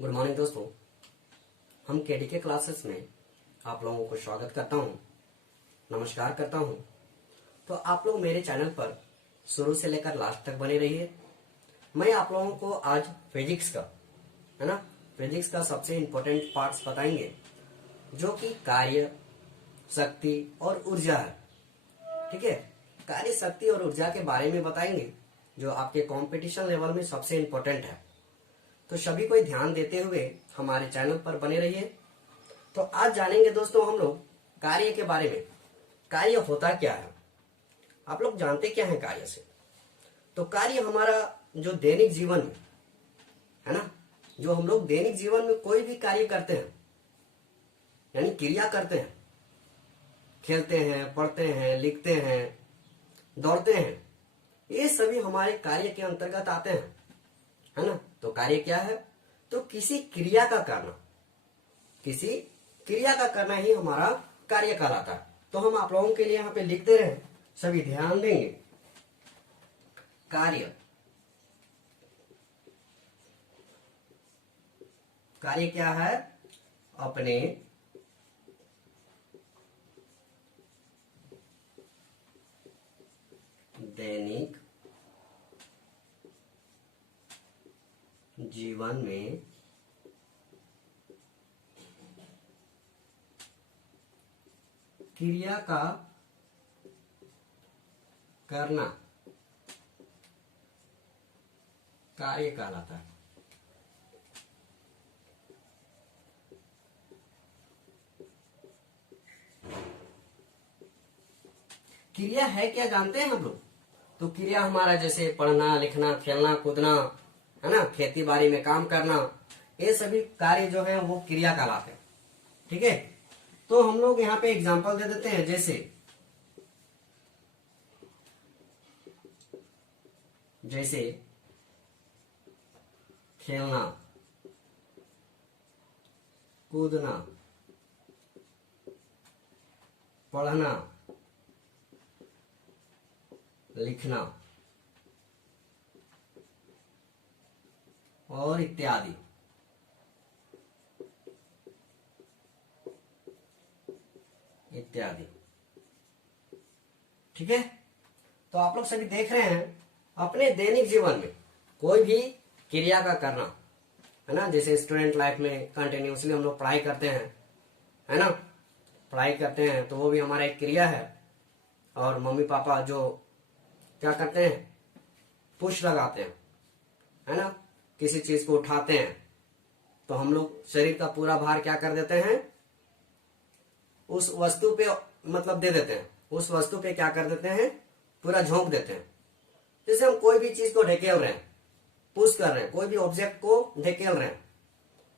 Good morning दोस्तों। हम KDK classes में आप लोगों को स्वागत करता हूं, नमस्कार करता हूं। तो आप लोग मेरे चैनल पर शुरू से लेकर लास्ट तक बने रहिए। मैं आप लोगों को आज फिजिक्स का है ना, फिजिक्स का सबसे इम्पोर्टेंट पार्ट्स बताएंगे, जो कि कार्य, शक्ति और ऊर्जा है। ठीक है, कार्य, शक्ति और ऊर्जा के बारे में बताएंगे, जो आपके कंपटीशन लेवल में सबसे इम्पोर्टेंट है। तो सभी को ध्यान देते हुए हमारे चैनल पर बने रहिए। तो आज जानेंगे दोस्तों हम लोग कार्य के बारे में। कार्य होता क्या है, आप लोग जानते क्या है कार्य से? तो कार्य हमारा जो दैनिक जीवन में है ना, जो हम लोग दैनिक जीवन में कोई भी कार्य करते हैं, यानी क्रिया करते हैं, खेलते हैं, पढ़ते हैं, लिखते हैं, दौड़ते हैं, ये सभी हमारे कार्य के अंतर्गत आते हैं, है ना। तो कार्य क्या है? तो किसी क्रिया का करना, किसी क्रिया का करना ही हमारा कार्य कहलाता है। तो हम आप लोगों के लिए यहाँ पे लिखते रहे, सभी ध्यान देंगे। कार्य, कार्य क्या है? अपने दैनिक जीवन में क्रिया का करना कार्य कहलाता है। क्रिया है क्या जानते हैं हम लोग? तो क्रिया हमारा जैसे पढ़ना, लिखना, खेलना, कूदना, है ना, खेती बाड़ी में काम करना, ये सभी कार्य जो है वो क्रिया कहलाते हैं। ठीक है, तो हम लोग यहाँ पे एग्जांपल दे देते हैं, जैसे खेलना, कूदना, पढ़ना, लिखना और इत्यादि। इत्यादि। ठीक है, तो आप लोग सभी देख रहे हैं अपने दैनिक जीवन में कोई भी क्रिया का करना, है ना। जैसे स्टूडेंट लाइफ में कंटिन्यूसली हम लोग पढ़ाई करते हैं, है ना, पढ़ाई करते हैं, तो वो भी हमारा एक क्रिया है। और मम्मी पापा जो क्या करते हैं, पुश लगाते हैं, है ना, किसी चीज को उठाते हैं, तो हम लोग शरीर का पूरा भार क्या कर देते हैं, उस वस्तु पे मतलब दे देते हैं, उस वस्तु पे क्या कर देते हैं, पूरा झोंक देते हैं। जैसे हम कोई भी चीज को ढकेल रहे हैं, पुश कर रहे हैं, कोई भी ऑब्जेक्ट को ढकेल रहे हैं,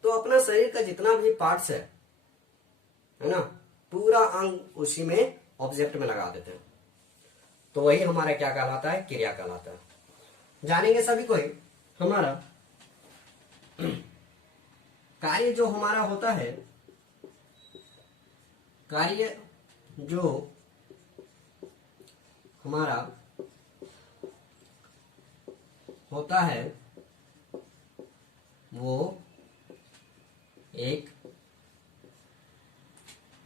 तो अपना शरीर का जितना भी पार्ट्स है ना, पूरा अंग उसी में ऑब्जेक्ट में लगा देते हैं। तो वही हमारा क्या कहलाता है, क्रिया कहलाता है। जानेंगे सभी कोई हमारा कार्य जो हमारा होता है, कार्य जो हमारा होता है वो एक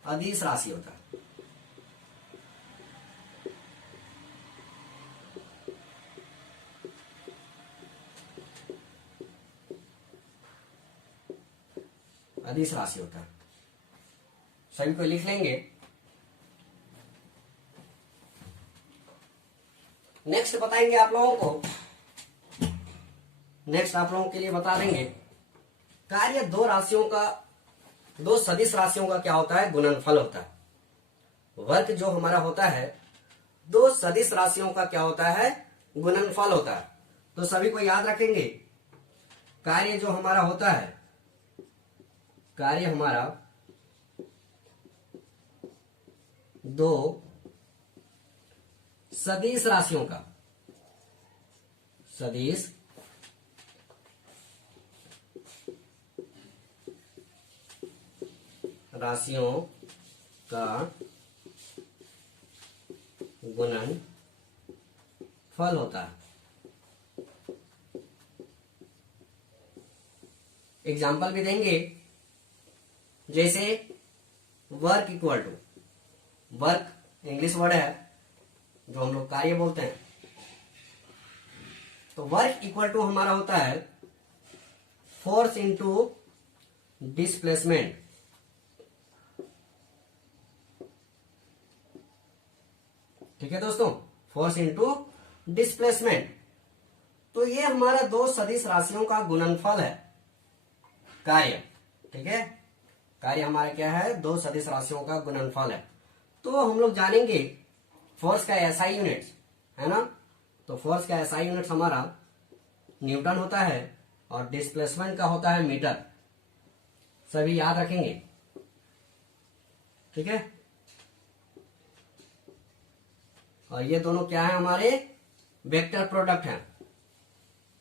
अदिश राशि होता है। अदिश राशि होता है, सभी को लिख लेंगे। नेक्स्ट बताएंगे आप लोगों को, नेक्स्ट आप लोगों के लिए बता देंगे कार्य दो राशियों का, दो सदिश राशियों का क्या होता है, गुणनफल होता है। वर्क जो हमारा होता है, दो सदिश राशियों का क्या होता है, गुणनफल होता है। तो सभी को याद रखेंगे, कार्य जो हमारा होता है, कार्य हमारा दो सदिश राशियों का, सदिश राशियों का गुणनफल होता है। एग्जाम्पल भी देंगे, जैसे work equal to, work English word है जो हम लोग कार्य बोलते हैं, तो वर्क इक्वल टू हमारा होता है फोर्स इंटू डिस्प्लेसमेंट। ठीक है दोस्तों, फोर्स इंटू डिस्प्लेसमेंट। तो ये हमारा दो सदिश राशियों का गुणनफल है कार्य। ठीक है, कार्य हमारा क्या है, दो सदिश राशियों का गुणनफल है। तो हम लोग जानेंगे फोर्स का एसआई यूनिट्स, है ना। तो फोर्स का एसआई यूनिट्स हमारा न्यूटन होता है और डिस्प्लेसमेंट का होता है मीटर। सभी याद रखेंगे। ठीक है, और ये दोनों क्या है, हमारे वेक्टर प्रोडक्ट हैं,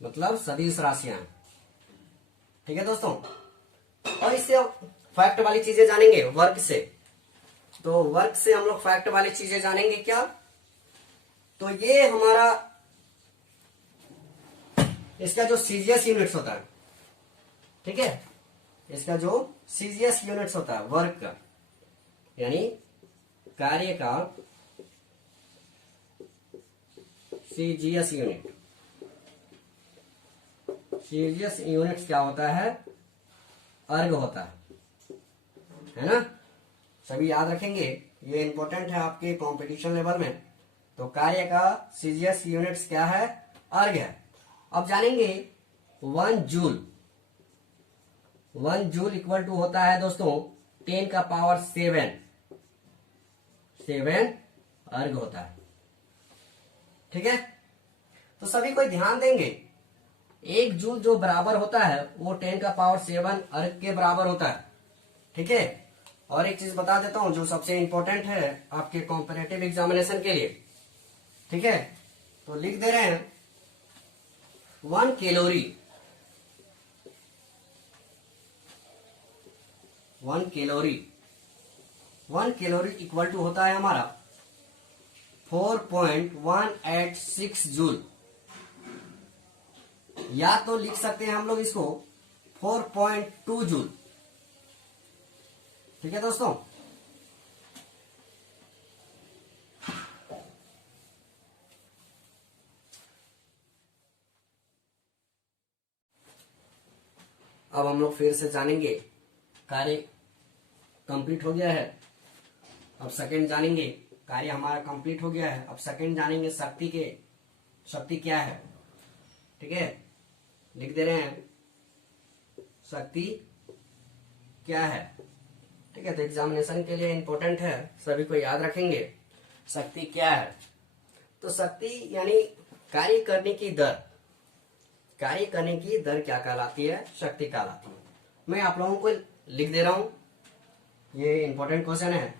मतलब सदिश राशियां हैं। ठीक है दोस्तों, और इससे फैक्ट वाली चीजें जानेंगे वर्क से। तो वर्क से हम लोग फैक्ट वाली चीजें जानेंगे क्या, तो ये हमारा इसका जो सीजीएस यूनिट्स होता है, ठीक है, इसका जो सीजीएस यूनिट्स होता है वर्क का, यानी कार्य का सीजीएस यूनिट, सीजीएस यूनिट्स क्या होता है, अर्ग होता है ना। सभी याद रखेंगे, ये इंपॉर्टेंट है आपके कंपटीशन लेवल में। तो कार्य का सीजीएस यूनिट्स क्या है, अर्ग है। अब जानेंगे 1 जूल। 1 जूल इक्वल टू होता है दोस्तों 10 का पावर 7 अर्ग होता है। ठीक है, तो सभी कोई ध्यान देंगे, 1 जूल जो बराबर होता है वो 10 का पावर 7 अर्ग के बराबर होता है। ठीक है, और एक चीज बता देता हूं जो सबसे इंपॉर्टेंट है आपके कॉम्पिटिटिव एग्जामिनेशन के लिए। ठीक है, तो लिख दे रहे हैं 1 calorie, 1 calorie, 1 calorie equal to होता है हमारा 4.186 जूल, या तो लिख सकते हैं हम लोग इसको 4.2 जूल। ठीक है दोस्तों, अब हम लोग फिर से जानेंगे, कार्य कंप्लीट हो गया है। अब सेकंड जानेंगे, कार्य हमारा कंप्लीट हो गया है। अब सेकंड जानेंगे शक्ति क्या है। ठीक है, लिख दे रहे हैं शक्ति क्या है। ठीक है, तो एग्जामिनेशन के लिए इंपॉर्टेंट है, सभी को याद रखेंगे शक्ति क्या है। तो शक्ति यानी कार्य करने की दर, कार्य करने की दर क्या कहलाती है, शक्ति कहलाती है। मैं आप लोगों को लिख दे रहा हूं, ये इंपॉर्टेंट क्वेश्चन है।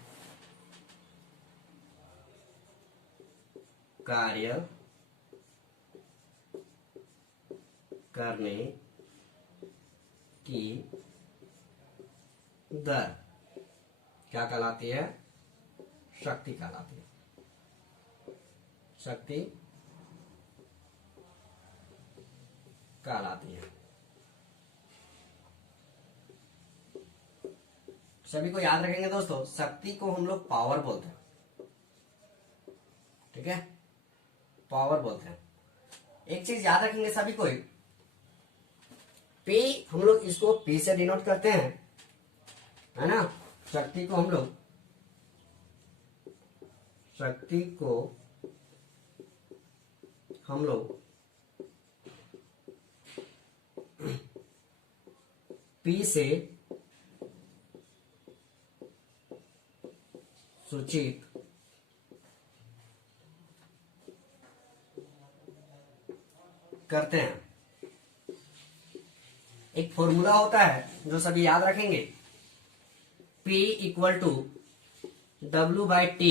कार्य करने की दर क्या कहलाती है, शक्ति कहलाती है। शक्ति कहलाती है। सभी को याद रखेंगे दोस्तों, शक्ति को हम लोग पावर बोलते हैं। ठीक है, पावर बोलते हैं। एक चीज याद रखेंगे सभी को, पी हम लोग इसको पी से डिनोट करते हैं, है ना। शक्ति को हम लोग पी से सूचित करते हैं। एक फॉर्मूला होता है जो सभी याद रखेंगे, P इक्वल टू W/T।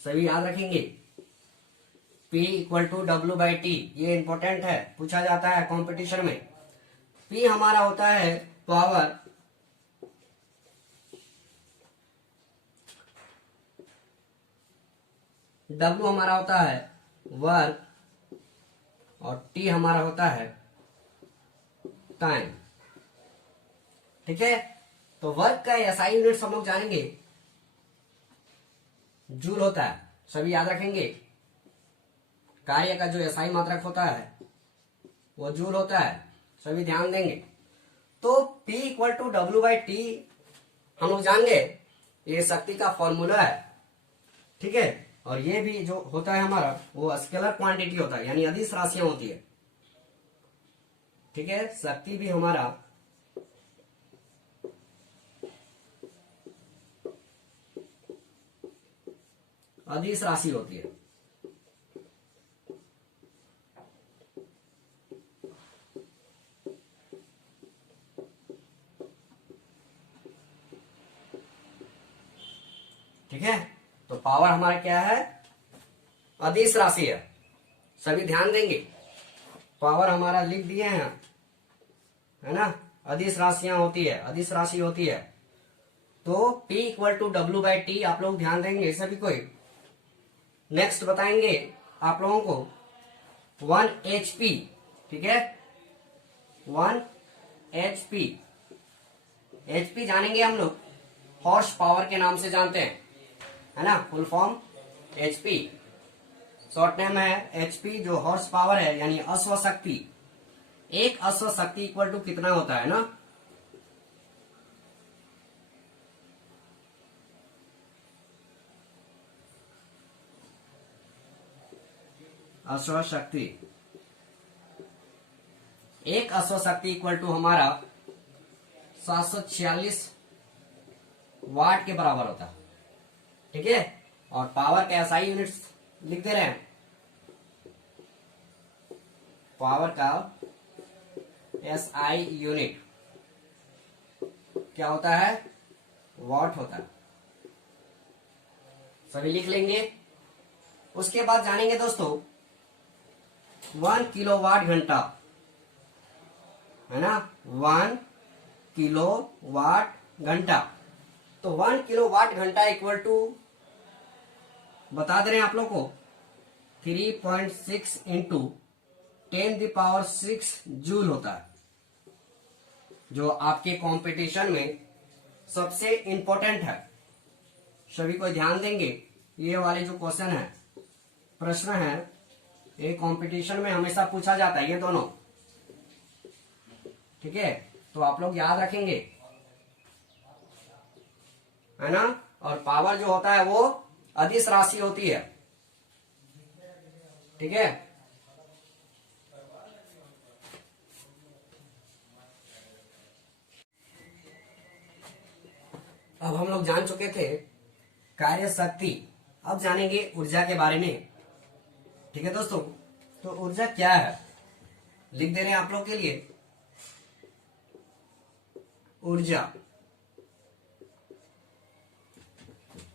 सभी याद रखेंगे, P इक्वल टू W/T। ये इंपॉर्टेंट है, पूछा जाता है कंपटीशन में। P हमारा होता है पावर, W हमारा होता है वर्क, और T हमारा होता है टाइम। ठीक है, तो वर्क का एसआई यूनिट हम लोग जानेंगे, जूल होता है, सभी याद रखेंगे। कार्य का जो एसआई मात्रक होता है वो जूल होता है, सभी ध्यान देंगे। तो P equal to W by T हम लोग जान गए, ये शक्ति का फॉर्मूला है। ठीक है, और ये भी जो होता है हमारा वो स्केलर क्वांटिटी होता है, यानी अदिश राशियां होती है। ठीक है, शक्ति भी हमारा अदिश राशि होती है। ठीक है, तो पावर हमारा क्या है, अदिश राशि है, सभी ध्यान देंगे। पावर हमारा लिख दिए हैं, है ना, अदिश राशियां होती है, अदिश राशि होती है। तो P equal to W by T आप लोग ध्यान देंगे सभी कोई। नेक्स्ट बताएंगे आप लोगों को 1 HP। ठीक है, 1 HP, HP जानेंगे हम लोग, हॉर्स पावर के नाम से जानते हैं, है ना, full form HP, short name है HP, जो हॉर्स पावर है यानी अश्व शक्ति। एक अश्व शक्ति इक्वल टू कितना होता है ना, अश्व शक्ति, एक अश्व शक्ति इक्वल टू हमारा 746 वाट के बराबर होता है। ठीक है, और पावर का एसआई यूनिट्स लिख दे रहे हैं, पावर का एसआई यूनिट क्या होता है, वाट होता है, सभी लिख लेंगे। उसके बाद जानेंगे दोस्तों 1 किलोवाट घंटा, है ना, 1 किलोवाट घंटा। तो 1 किलोवाट घंटा इक्वल टू बता दे रहे हैं आप लोग को 3.6 इंटू 10⁶ जूल होता है, जो आपके कंपटीशन में सबसे इंपॉर्टेंट है। सभी को ध्यान देंगे, ये वाले जो क्वेश्चन है, प्रश्न है, ये कंपटीशन में हमेशा पूछा जाता है, ये दोनों। ठीक है, तो आप लोग याद रखेंगे, है ना। और पावर जो होता है वो अदिश राशि होती है। ठीक है, अब हम लोग जान चुके थे कार्य शक्ति, अब जानेंगे ऊर्जा के बारे में। ठीक है दोस्तों, तो ऊर्जा क्या है लिख दे रहे हैं आप लोग के लिए। ऊर्जा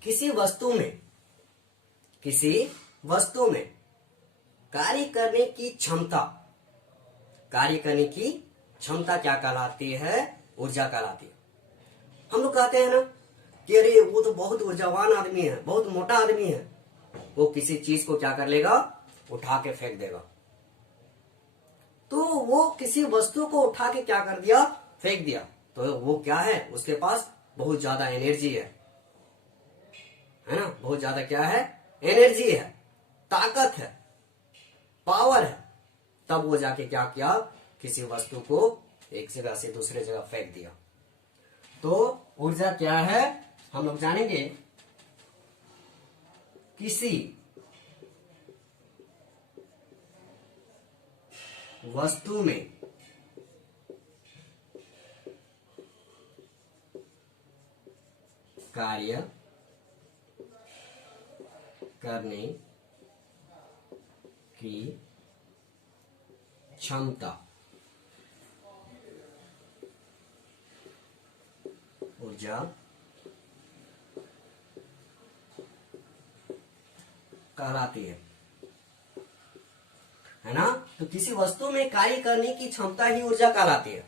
किसी वस्तु में कार्य करने की क्षमता, कार्य करने की क्षमता क्या कहलाती है, ऊर्जा कहलाती है। हम लोग कहते हैं ना कि अरे वो तो बहुत ऊर्जावान आदमी है, बहुत मोटा आदमी है, वो किसी चीज को क्या कर लेगा, उठा के फेंक देगा। तो वो किसी वस्तु को उठा के क्या कर दिया, फेंक दिया, तो वो क्या है, उसके पास बहुत ज्यादा एनर्जी है ना, बहुत ज्यादा क्या है, एनर्जी है, ताकत है, पावर है। तब वो जाके क्या किया, किसी वस्तु को एक जगह से दूसरे जगह फेंक दिया। तो ऊर्जा क्या है हम लोग जानेंगे, किसी वस्तु में कार्य करने की क्षमता, ऊर्जा कहलाती है ना। तो किसी वस्तु में कार्य करने की क्षमता ही ऊर्जा कहलाती है।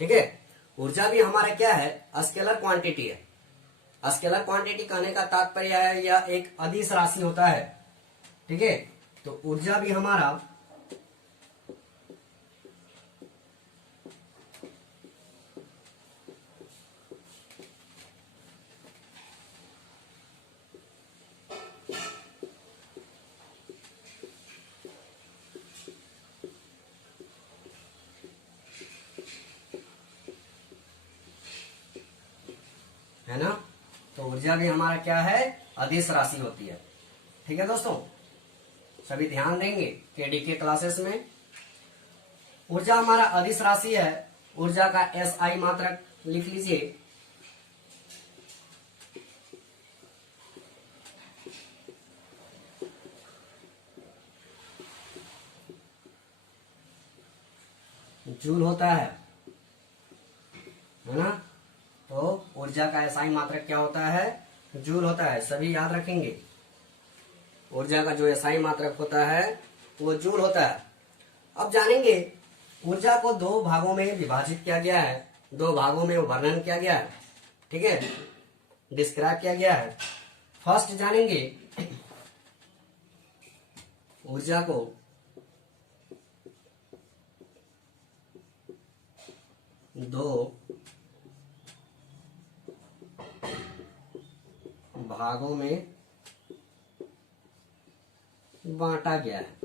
ठीक है, ऊर्जा भी हमारा क्या है, स्केलर क्वांटिटी है। स्केलर क्वांटिटी कहने का तात्पर्य है यह एक अदिश राशि होता है। ठीक है, तो ऊर्जा भी हमारा है ना। तो ऊर्जा भी हमारा क्या है, अदिश राशि होती है। ठीक है दोस्तों, सभी ध्यान देंगे केडीके क्लासेस में। ऊर्जा हमारा अदिश राशि है। ऊर्जा का एसआई मात्रक लिख लीजिए। जूल होता है ना। तो ऊर्जा का एसआई मात्रक क्या होता है, जूल होता है। सभी याद रखेंगे, ऊर्जा का जो एसआई मात्रक होता है वो जूल होता है। अब जानेंगे ऊर्जा को दो भागों में विभाजित किया गया है, दो भागों में वर्णन किया गया है। ठीक है, डिस्क्राइब किया गया है। फर्स्ट जानेंगे ऊर्जा को दो भागों में बांटा गया है।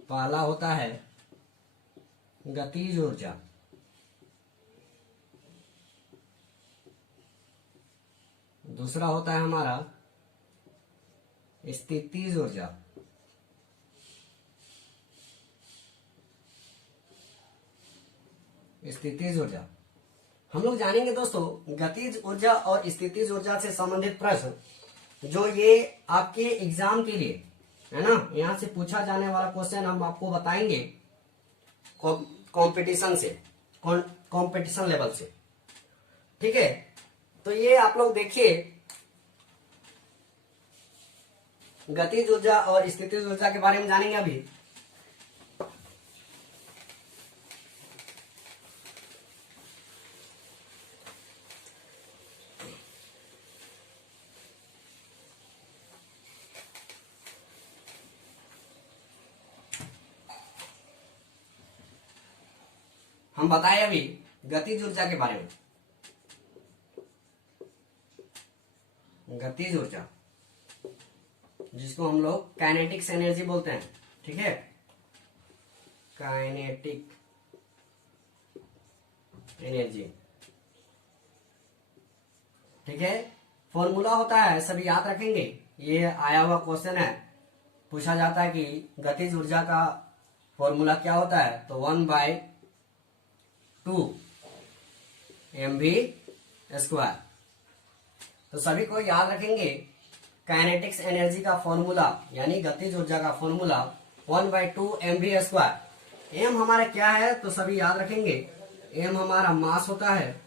पहला होता है गतिज ऊर्जा, दूसरा होता है हमारा स्थितिज ऊर्जा। स्थितिज ऊर्जा हम लोग जानेंगे दोस्तों। गतिज ऊर्जा और स्थितिज ऊर्जा से संबंधित प्रश्न जो ये आपके एग्जाम के लिए है ना, यहां से पूछा जाने वाला क्वेश्चन हम आपको बताएंगे कंपटीशन से, कंपटीशन लेवल से। ठीक है, तो ये आप लोग देखिए, गतिज ऊर्जा और स्थितिज ऊर्जा के बारे में जानेंगे अभी। हम बताएं अभी गतिज ऊर्जा के बारे में। गतिज ऊर्जा जिसको हम लोग काइनेटिक्स एनर्जी बोलते हैं। ठीक है, काइनेटिक एनर्जी। ठीक है, फॉर्मूला होता है, सभी याद रखेंगे। ये आया हुआ क्वेश्चन है, पूछा जाता है कि गतिज ऊर्जा का फॉर्मूला क्या होता है, तो 1/2 mv²। तो सभी को याद रखेंगे काइनेटिक्स एनर्जी का फॉर्मूला यानी गतिज ऊर्जा का फॉर्मूला 1/2 mv²। एम हमारा क्या है, तो सभी याद रखेंगे, एम हमारा मास होता है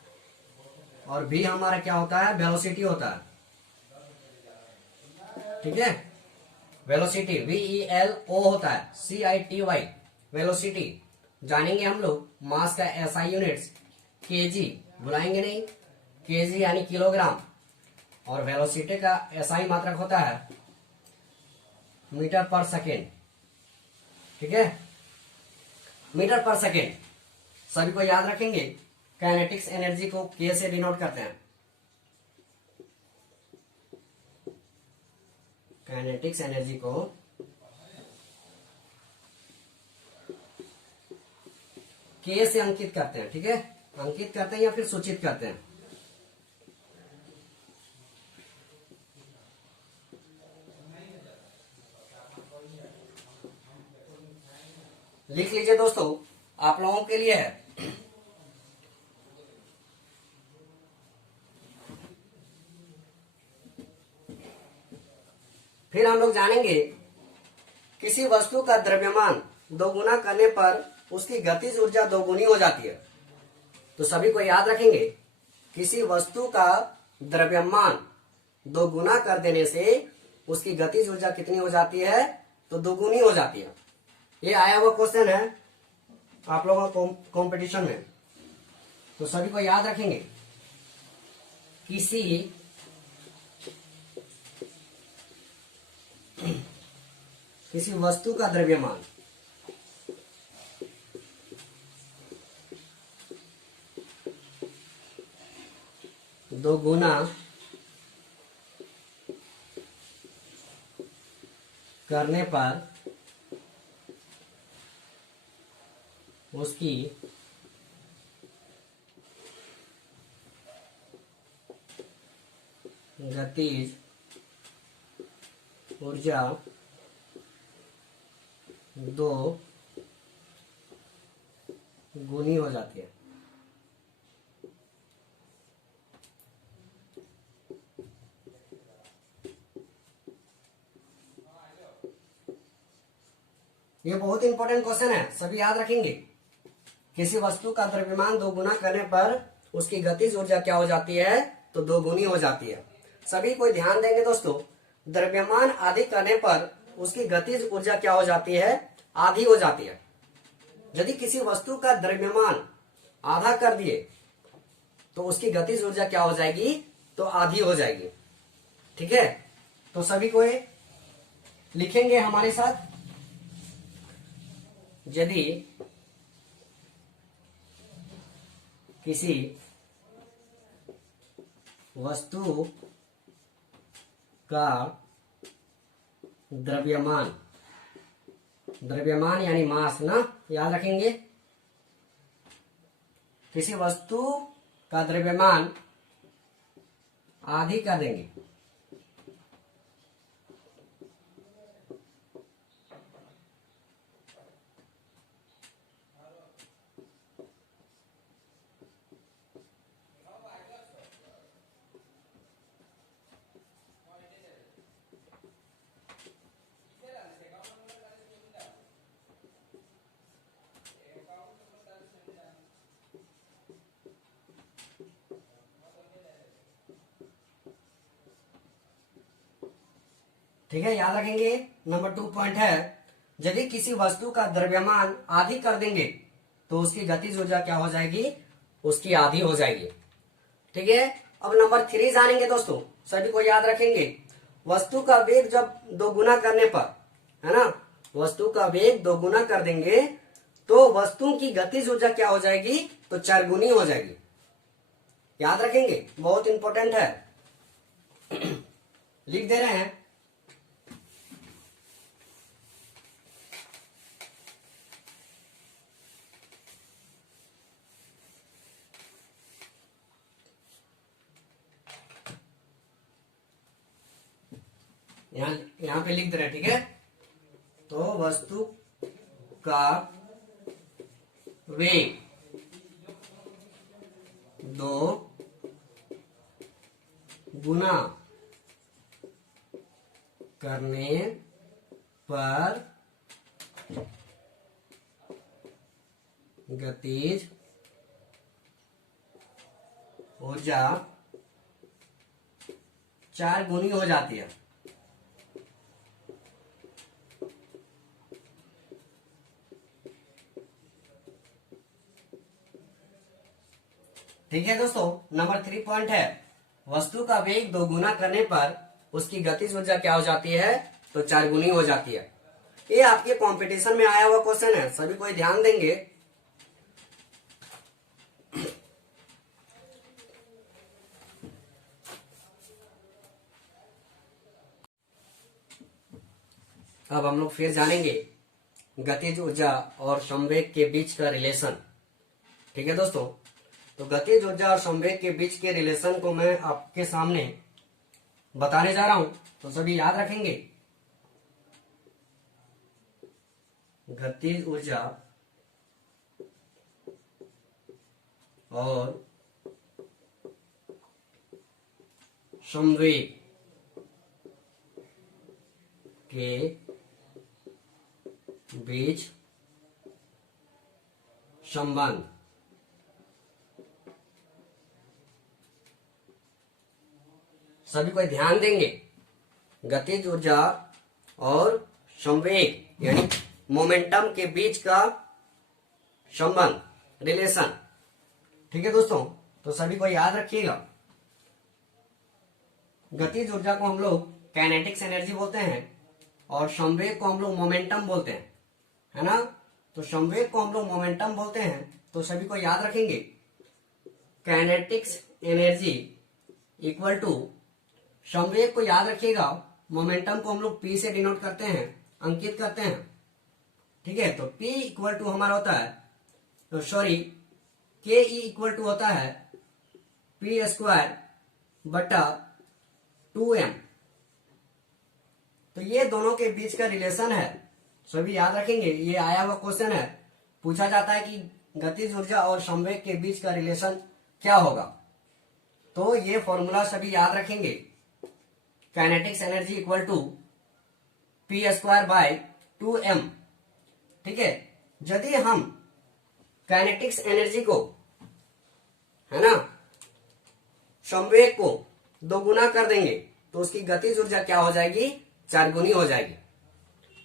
और v हमारा क्या होता है, वेलोसिटी होता है। ठीक है, वेलोसिटी VELO होता है, CITY वेलोसिटी। जानेंगे हम लोग मास का SI यूनिट्स केजी, बुलाएंगे नहीं, केजी यानी किलोग्राम, और वेलोसिटी का SI मात्रक होता है मीटर पर सेकेंड। ठीक है, मीटर पर सेकेंड। सभी को याद रखेंगे, काइनेटिक्स एनर्जी को के से डिनोट करते हैं। काइनेटिक्स एनर्जी को के से अंकित करते हैं। ठीक है, अंकित करते हैं या फिर सूचित करते हैं। लिख लीजिए दोस्तों, आप लोगों के लिए है। फिर हम लोग जानेंगे किसी वस्तु का द्रव्यमान दोगुना करने पर उसकी गतिज ऊर्जा दोगुनी हो जाती है। तो सभी को याद रखेंगे, किसी वस्तु का द्रव्यमान दोगुना कर देने से उसकी गतिज ऊर्जा कितनी हो जाती है, तो दोगुनी हो जाती है। ये आया हुआ क्वेश्चन है आप लोगों को कंपटीशन में, तो सभी को याद रखेंगे, किसी वस्तु का द्रव्यमान दोगुना करने पर उसकी गतिज ऊर्जा दो गुनी हो जाती है। ये बहुत इंपॉर्टेंट क्वेश्चन है, सभी याद रखेंगे। किसी वस्तु का द्रव्यमान दो गुना करने पर उसकी गतिज ऊर्जा क्या हो जाती है, तो दो गुनी हो जाती है। सभी कोई ध्यान देंगे दोस्तों, द्रव्यमान आधी करने पर उसकी गतिज ऊर्जा क्या हो जाती है, आधी हो जाती है। यदि किसी वस्तु का द्रव्यमान आधा कर दिए तो उसकी गतिज ऊर्जा क्या हो जाएगी, तो आधी हो जाएगी। ठीक है, तो सभी को लिखेंगे हमारे साथ। यदि किसी वस्तु का द्रव्यमान, द्रव्यमान यानी मास ना, याद रखेंगे। किसी वस्तु का द्रव्यमान आधी कर देंगे ठीक है, याद रखेंगे। नंबर 2 पॉइंट है, यदि किसी वस्तु का द्रव्यमान आधी कर देंगे तो उसकी गतिज ऊर्जा क्या हो जाएगी, उसकी आधी हो जाएगी। ठीक है, अब नंबर 3 जानेंगे दोस्तों, सभी को याद रखेंगे। वस्तु का वेग जब दो गुना करने पर, है ना, वस्तु का वेग दो गुना कर देंगे तो वस्तु की गतिज ऊर्जा क्या हो जाएगी, तो चार गुनी हो जाएगी। याद रखेंगे, बहुत इंपॉर्टेंट है। लिख दे रहे हैं। यहां पे लिख दे रहे हैं। ठीक है, तो वस्तु का वेग दो गुना करने पर गतिज ऊर्जा चार गुनी हो जाती है। ठीक है दोस्तों, नंबर 3 पॉइंट है, वस्तु का वेग दो गुना करने पर उसकी गतिज ऊर्जा क्या हो जाती है, तो चार गुनी हो जाती है। ये आपके कंपटीशन में आया हुआ क्वेश्चन है, सभी कोई ध्यान देंगे। अब हम लोग फिर जानेंगे गतिज ऊर्जा और संवेग के बीच का रिलेशन। ठीक है दोस्तों, तो गतिज ऊर्जा और संवेग के बीच के रिलेशन को मैं आपके सामने बताने जा रहा हूं, तो सभी याद रखेंगे। गतिज ऊर्जा और संवेग के बीच संबंध सभी को ध्यान देंगे। गतिज ऊर्जा और संवेग यानी मोमेंटम के बीच का संबंध, रिलेशन। ठीक है दोस्तों, तो सभी को याद रखिएगा। गतिज ऊर्जा को हम लोग काइनेटिक्स एनर्जी बोलते हैं और संवेग को हम लोग मोमेंटम बोलते हैं, है ना। तो संवेग को हम लोग मोमेंटम बोलते हैं, तो सभी को याद रखेंगे काइनेटिक्स एनर्जी इक्वल टू, संवेग को याद रखिएगा, मोमेंटम को हम लोग पी से डिनोट करते हैं, अंकित करते हैं। ठीक है, तो P इक्वल टू हमारा होता है, तो सॉरी के ई इक्वल टू होता है P² बटा 2m। तो ये दोनों के बीच का रिलेशन है, सभी याद रखेंगे। ये आया हुआ क्वेश्चन है, पूछा जाता है कि गतिज ऊर्जा और संवेग के बीच का रिलेशन क्या होगा। तो ये फॉर्मूला सभी याद रखेंगे। Kinetics energy equal to p²/2m। ठीक है, यदि हम काइनेटिक्स एनर्जी को, है ना, संवेग को दोगुना कर देंगे तो उसकी गतिज ऊर्जा क्या हो जाएगी, 4 गुनी हो जाएगी।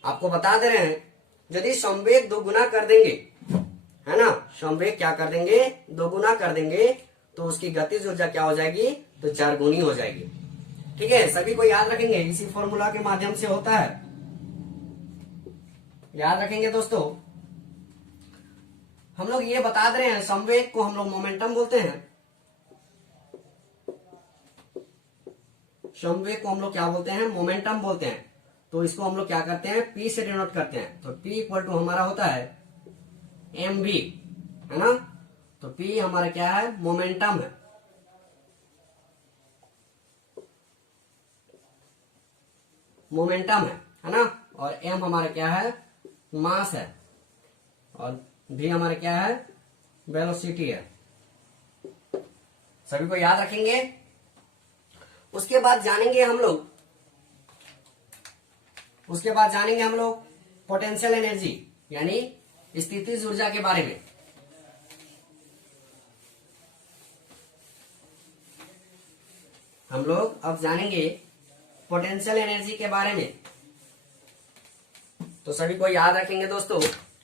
आपको बता दे रहे हैं, यदि संवेग दोगुना कर देंगे, है ना, संवेग क्या कर देंगे, दोगुना कर देंगे, तो उसकी गतिज ऊर्जा क्या हो जाएगी, तो 4 गुनी हो जाएगी। ठीक है, सभी को याद रखेंगे, इसी फॉर्मूला के माध्यम से होता है, याद रखेंगे दोस्तों। हम लोग ये बता दे रहे हैं, संवेग को हम लोग मोमेंटम बोलते हैं। संवेग को हम लोग क्या बोलते हैं, मोमेंटम बोलते हैं। तो इसको हम लोग क्या करते हैं, p से डिनोट करते हैं। तो p इक्वल टू हमारा होता है mv, है ना। तो p हमारा क्या है, मोमेंटम है। मोमेंटम है ना। और m हमारा क्या है, मास है। और v हमारा क्या है, वेलोसिटी है। सभी को याद रखेंगे। उसके बाद जानेंगे हम लोग पोटेंशियल एनर्जी यानी स्थितिज ऊर्जा के बारे में। हम लोग अब जानेंगे पोटेंशियल एनर्जी के बारे में। तो सभी को याद रखेंगे दोस्तों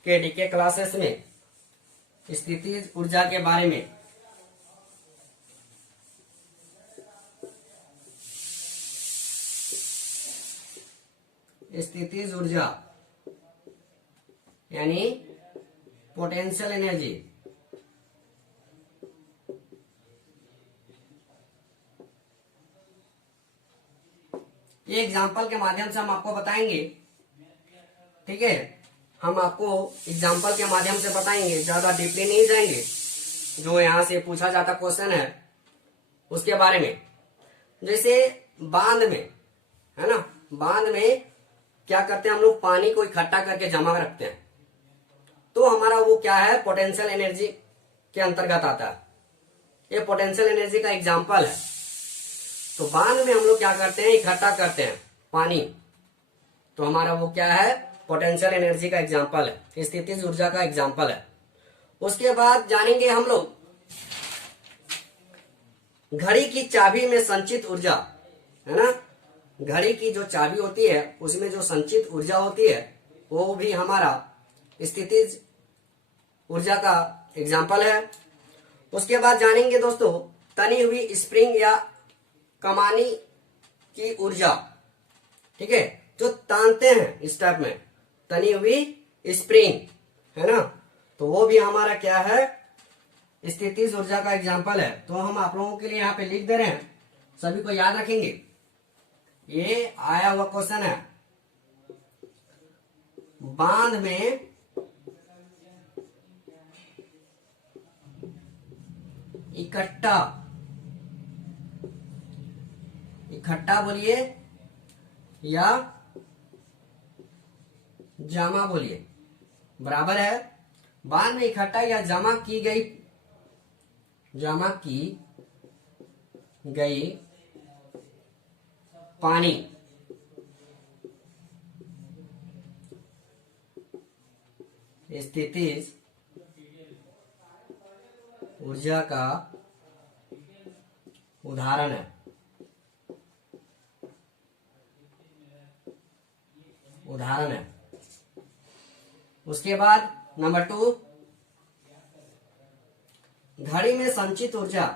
के डीके क्लासेस में स्थितिज ऊर्जा के बारे में। स्थितिज ऊर्जा यानी पोटेंशियल एनर्जी। ये एग्जाम्पल के माध्यम से हम आपको बताएंगे। ठीक है, हम आपको एग्जाम्पल के माध्यम से बताएंगे, ज्यादा डीपली नहीं जाएंगे। जो यहां से पूछा जाता क्वेश्चन है उसके बारे में। जैसे बांध में, है ना, बांध में क्या करते हैं हम लोग, पानी को इकट्ठा करके जमा रखते हैं। तो हमारा वो क्या है, पोटेंशियल एनर्जी के अंतर्गत आता है। ये पोटेंशियल एनर्जी का एग्जाम्पल है। तो बांध में हम लोग क्या करते हैं, इकट्ठा करते हैं पानी। तो हमारा वो क्या है, पोटेंशियल एनर्जी का एग्जाम्पल है, स्थितिज ऊर्जा का एग्जाम्पल है। उसके बाद जानेंगे हम लोग घड़ी की चाबी में संचित ऊर्जा, है ना। घड़ी की जो चाबी होती है उसमें जो संचित ऊर्जा होती है वो भी हमारा स्थितिज ऊर्जा का एग्जाम्पल है। उसके बाद जानेंगे दोस्तों तनी हुई स्प्रिंग या कमानी की ऊर्जा। ठीक है, जो तानते हैं इस टाइप में, तनी हुई स्प्रिंग, है ना। तो वो भी हमारा क्या है, स्थितिज ऊर्जा का एग्जाम्पल है। तो हम आप लोगों के लिए यहाँ पे लिख दे रहे हैं, सभी को याद रखेंगे। ये आया हुआ क्वेश्चन है, बांध में इकट्ठा बोलिए या जमा बोलिए, बराबर है। बांध में इकट्ठा या जमा की गई पानी स्थितिज ऊर्जा का उदाहरण है। उसके बाद नंबर 2, घड़ी में संचित ऊर्जा,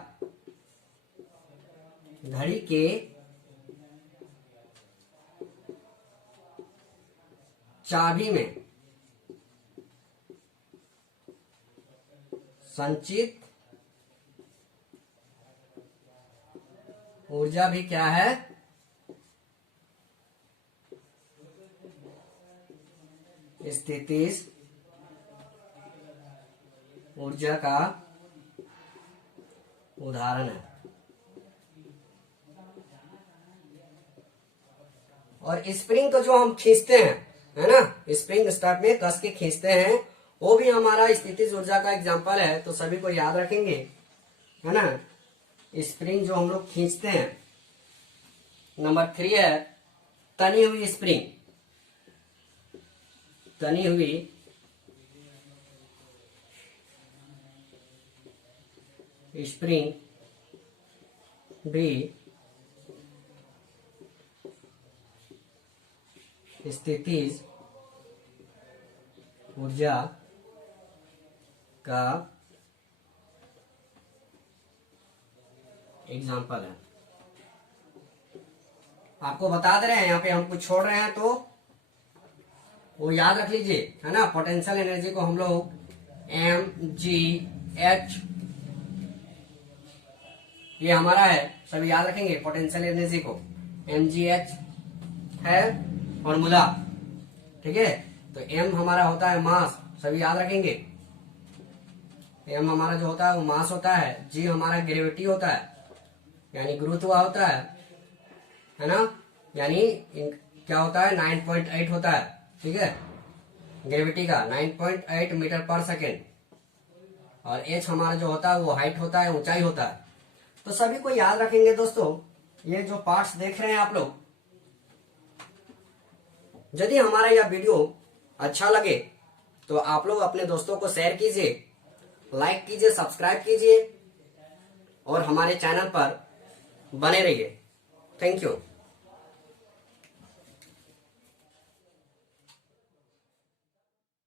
घड़ी के चाबी में संचित ऊर्जा भी क्या है, स्थितिज ऊर्जा का उदाहरण है। और स्प्रिंग को जो हम खींचते हैं, है ना, स्प्रिंग स्टार्ट में कस के खींचते हैं, वो भी हमारा स्थितिज ऊर्जा का एग्जाम्पल है। तो सभी को याद रखेंगे, है ना। स्प्रिंग जो हम लोग खींचते हैं। नंबर 3 है तनी हुई स्प्रिंग। तनी हुई स्प्रिंग भी स्थितिज ऊर्जा का एग्जाम्पल है। आपको बता दे रहे हैं, यहाँ पे हम कुछ छोड़ रहे हैं तो वो याद रख लीजिए, है ना। पोटेंशियल एनर्जी को हम लोग mgh, ये हमारा है, सभी याद रखेंगे। पोटेंशियल एनर्जी को mgh है फॉर्मूला, ठीक है। तो m हमारा होता है मास, सभी याद रखेंगे। m हमारा जो होता है वो मास होता है। g हमारा ग्रेविटी होता है, यानी गुरुत्व होता है ना। यानी क्या होता है 9.8 होता है, ठीक है, ग्रेविटी का 9.8 मीटर पर सेकेंड। और h हमारा जो होता है वो हाइट होता है, ऊंचाई होता है। तो सभी को याद रखेंगे दोस्तों। ये जो पार्ट्स देख रहे हैं आप लोग, यदि हमारा यह वीडियो अच्छा लगे तो आप लोग अपने दोस्तों को शेयर कीजिए, लाइक कीजिए, सब्सक्राइब कीजिए और हमारे चैनल पर बने रहिए। Thank you.